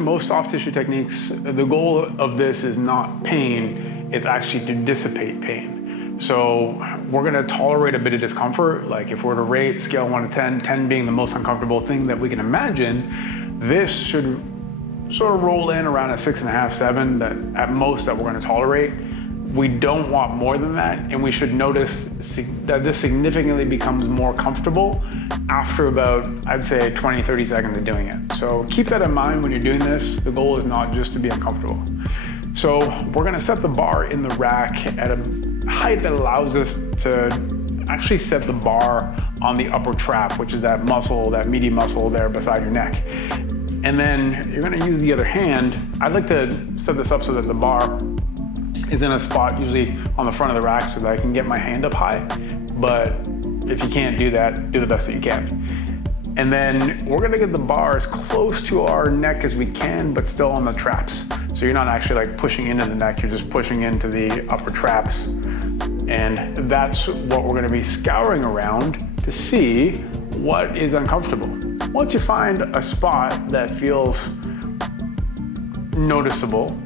with most soft tissue techniques, the goal of this is not pain, it's actually to dissipate pain. So we're gonna tolerate a bit of discomfort. Like if we're to rate scale 1 to 10, 10 being the most uncomfortable thing that we can imagine, this should sort of roll in around a 6.5, 7 that at most that we're gonna tolerate. We don't want more than that, and we should notice that this significantly becomes more comfortable after about, I'd say 20, 30 seconds of doing it. So keep that in mind when you're doing this. The goal is not just to be uncomfortable. So we're gonna set the bar in the rack at a height that allows us to actually set the bar on the upper trap, which is that muscle, that median muscle there beside your neck. And then you're gonna use the other hand. I'd like to set this up so that the bar is in a spot usually on the front of the rack so that I can get my hand up high. But if you can't do that, do the best that you can. And then we're gonna get the bar as close to our neck as we can, but still on the traps. So you're not actually like pushing into the neck, you're just pushing into the upper traps. And that's what we're gonna be scouring around to see what is uncomfortable. Once you find a spot that feels noticeable,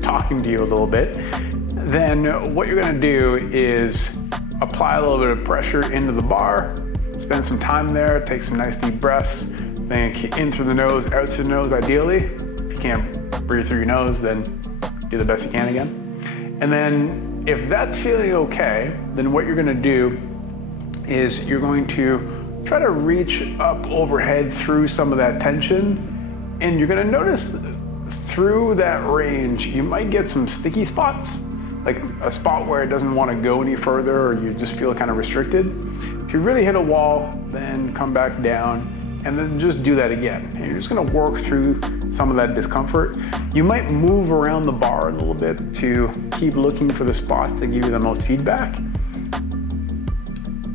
talking to you a little bit, then what you're gonna do is apply a little bit of pressure into the bar, spend some time there, take some nice deep breaths, think in through the nose, out through the nose ideally. If you can't breathe through your nose, then do the best you can again. And then if that's feeling okay, then what you're gonna do is you're going to try to reach up overhead through some of that tension, and you're gonna notice through that range, you might get some sticky spots, like a spot where it doesn't want to go any further or you just feel kind of restricted. If you really hit a wall, then come back down and then just do that again. And you're just going to work through some of that discomfort. You might move around the bar a little bit to keep looking for the spots that give you the most feedback.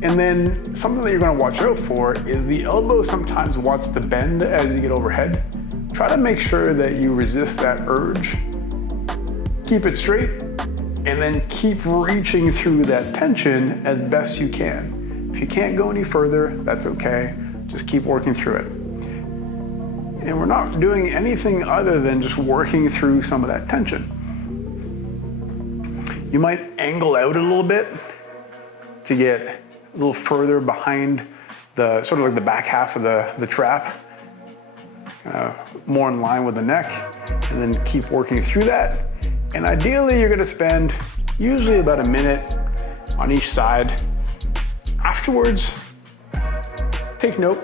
And then something that you're going to watch out for is the elbow sometimes wants to bend as you get overhead. Try to make sure that you resist that urge. Keep it straight, and then keep reaching through that tension as best you can. If you can't go any further, that's okay. Just keep working through it. And we're not doing anything other than just working through some of that tension. You might angle out a little bit to get a little further behind the, sort of like the back half of the trap. More in line with the neck, and then keep working through that. And ideally you're gonna spend usually about a minute on each side. Afterwards, take note,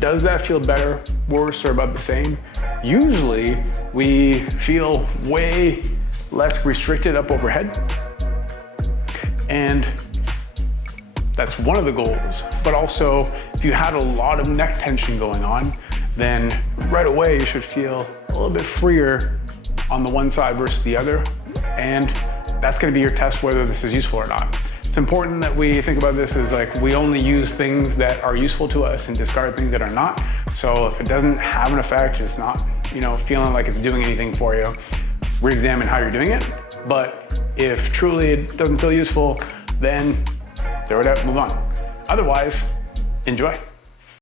does that feel better, worse, or about the same? Usually we feel way less restricted up overhead, and that's one of the goals. But also, if you had a lot of neck tension going on, then right away you should feel a little bit freer on the one side versus the other. And that's gonna be your test whether this is useful or not. It's important that we think about this as like, we only use things that are useful to us and discard things that are not. So if it doesn't have an effect, it's not, feeling like it's doing anything for you, re-examine how you're doing it. But if truly it doesn't feel useful, then throw it out, move on. Otherwise, enjoy.